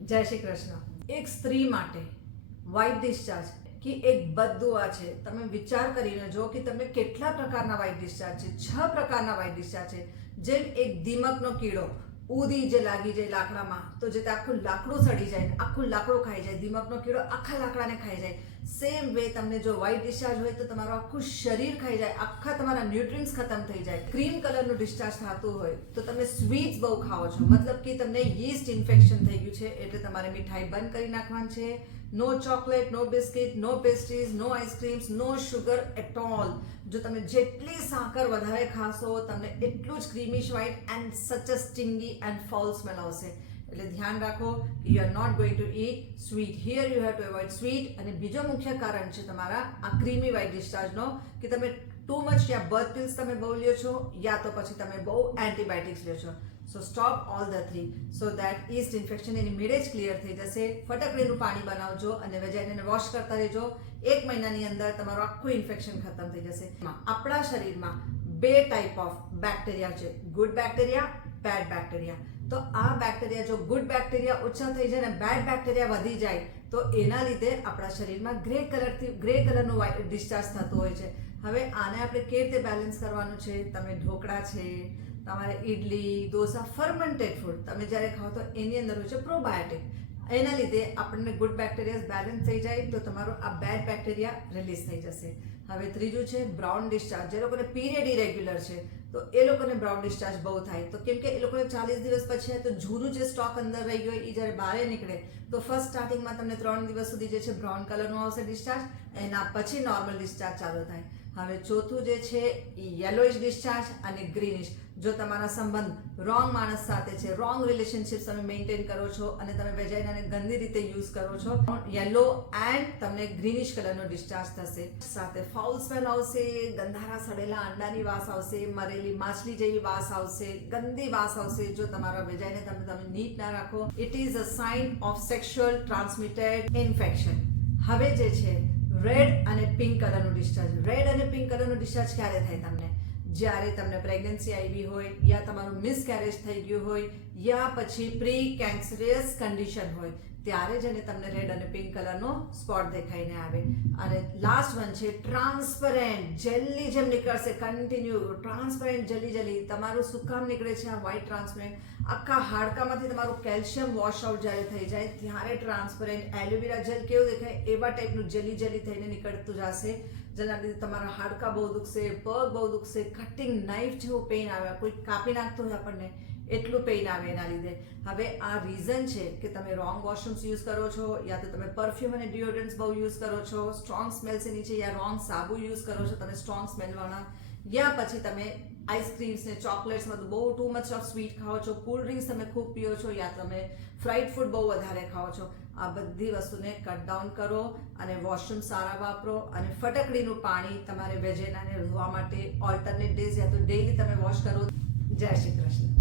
જય શ્રી કૃષ્ણ. એક સ્ત્રી માટે વાઇટ ડિસ્ચાર્જ કે એક બદદુઆ છે, તમે વિચાર કરીને જો કે તમને કેટલા પ્રકારના વાઇટ ડિસ્ચાર્જ છે, છ પ્રકારના વાઇટ ડિસ્ચાર્જ છે, જેમ એક દીમકનો કીડો ઉદી જે લાગી જાય લાકડામાં, તો જે તે આખું લાકડું સડી જાય આખું લાકડું ખાઈ જાય, દિમાગનો કીડો આખા લાકડાને ખાઈ જાય. સેમ વે તમને જો વ્હાઇટ ડિસ્ચાર્જ હોય તો તમારું આખું શરીર ખાઈ જાય, આખા તમારા ન્યુટ્રિન્સ ખતમ થઈ જાય. ક્રીમ કલરનું ડિસ્ચાર્જ થતું હોય તો તમે સ્વીટ્સ બહુ ખાઓ છો. મતલબ કે તમને યીસ્ટ ઇન્ફેક્શન થઈ ગયું છે, એટલે તમારે મીઠાઈ બંધ કરી નાખવાની છે no chocolate no biscuit no pastries no ice creams no sugar at all જો તમે જેટલી સાકર વધારે ખાશો, તમને એટલું જ creamish white and such a stinky and foul smell આવશે. એટલે ધ્યાન રાખો કે you are not going to eat sweet here you have to avoid sweet અને બીજો મુખ્ય કારણ છે તમારા આ ક્રીમી વ્હાઇટ ડિસ્ચાર્જનો કે તમે ટુ મચ યા બર્થ પિલ્સ તમે બહુ લ્યો છો, યા તો પછી તમે બહુ એન્ટીબાયોટિક્સ લ્યો છો. So stop all the three so that yeast infection એની મેળે જ ક્લિયર થઈ જશે. ફટકડીનું પાણી બનાવજો અને વેજાઈને વોશ કરતા રહેજો. એક મહિનાની અંદર તમારું આખું ઇન્ફેક્શન ખતમ થઈ જશે. આપણા શરીરમાં બે ટાઈપ ઓફ બેક્ટેરિયા છે. ગુડ બેક્ટેરિયા બેડ બેક્ટેરિયા તો આ બેક્ટેરિયા જો ગુડ બેક્ટેરિયા ઓછા થઈ જાય અને બેડ બેક્ટેરિયા વધી જાય, તો એના લીધે આપણા શરીરમાં ગ્રે કલરથી ગ્રે કલરનું ડિસ્ચાર્જ થતું હોય છે. હવે આને આપણે કેવી રીતે બેલેન્સ કરવાનું છે? તમે ઢોકળા છે તમારે ઇડલી ઢોસા ફર્મેન્ટેડ ફૂડ તમે જ્યારે ખાઓ તો એની અંદર હોય છે પ્રોબાયોટિક એના લીધે આપણને ગુડ બેક્ટેરિયા બેલેન્સ થઈ જાય તો તમારું આ બેડ બેક્ટેરિયા રિલીઝ થઈ જશે. હવે ત્રીજું છે બ્રાઉન ડિસ્ચાર્જ જે લોકોને પીરિયડ ઇરેગ્યુલર છે, તો એ લોકોને બ્રાઉન ડિસ્ચાર્જ બહુ થાય. તો કેમ કે એ લોકોને ચાલીસ દિવસ પછી તો જૂનું જે સ્ટોક અંદર રહી ગયો એ જ્યારે બહાર નીકળે, તો ફર્સ્ટ સ્ટાર્ટિંગમાં તમને ત્રણ દિવસ સુધી જે છે બ્રાઉન કલરનું આવશે ડિસ્ચાર્જ એના પછી નોર્મલ ડિસ્ચાર્જ ચાલુ થાય. હવે ચોથું જે છે એ યલોઇશ ડિસ્ચાર્જ અને ગ્રીનિશ જો તમારા સંબંધ રોંગ માણસ સાથે છે રોંગ રિલેશનશિપ તમે મેન્ટેન કરો છો અને તમે વેજાઇનાને ગંદી રીતે યુઝ કરો છો યલો એન્ડ તમને ગ્રીનિશ કલરનો ડિસ્ચાર્જ થશે. સાથે ફાઉલ સ્મેલ આવશે, ગંધારા સડેલા અંડાની વાસ આવશે, મરેલી માછલી જેવી વાસ આવશે, ગંદી વાસ આવશે. જો તમારા વેજાઈને તમે તમે નીટ ના રાખો it is a sign of sexual transmitted infection હવે જે છે રેડ અને પિંક કલરનું ડિસ્ચાર્જ રેડ અને પિંક કલરનું ડિસ્ચાર્જ ક્યારે થાય તમને? જ્યારે તમને પ્રેગ્નન્સી આવી હોય યા તમારું મિસકેરેજ થઈ ગયું હોય યા પછી પ્રી કેન્સરિયસ કન્ડિશન હોય, ત્યારે જ એને તમને રેડ અને પિંક કલરનો સ્પોટ દેખાઈને આવે. અને લાસ્ટ વન છે ટ્રાન્સપરન્ટ જેલી જેમ નીકળશે કન્ટિન્યુ ટ્રાન્સપરન્ટ જલી જલી તમારું શું કામ નીકળે છે આ વ્હાઇટ ટ્રાન્સપરન્ટ આખા હાડકામાંથી તમારું કેલ્શિયમ વોશ આઉટ જ્યારે થઈ જાય, ત્યારે ટ્રાન્સપરન્ટ એલોવેરા જેલ કેવું દેખાય? એવા ટાઈપનું જલ્દી જલ્દી થઈને નીકળતું જશે. જેના લીધે તમારા હાડકા બહુ દુખશે, પગ બહુ દુખશે કટિંગ નાઇફ જેવું પેઇન આવે, કોઈ કાપી નાખતો હોય આપણને, એટલું પેઇન આવે એના લીધે. હવે આ રીઝન છે કે તમે રોંગ વોશરૂમ્સ યુઝ કરો છો, યા તો તમે પરફ્યુમ અને ડિયોડરન્ટ્સ બહુ યુઝ કરો છો સ્ટ્રોંગ સ્મેલ્સ એની છે યા રોંગ સાબુ યુઝ કરો છો, તમે સ્ટ્રોંગ સ્મેલવાળા યા પછી તમે આઈસ્ક્રીમ્સ ને ચોકલેટ્સ બધું બહુ ટુ મચ ઓફ સ્વીટ ખાઓ છો. કોલ્ડ ડ્રિંક્સ તમે ખૂબ પીઓ છો યા તમે ફ્રાઈડ ફૂડ બહુ વધારે ખાઓ છો. આ બધી વસ્તુને કટ ડાઉન કરો અને વોશરૂમ સારા વાપરો અને ફટકડીનું પાણી તમારે વેજેનાને ધોવા માટે ઓલ્ટરનેટ ડેઝ યા તો ડેઈલી તમે વોશ કરો. જય શ્રી કૃષ્ણ.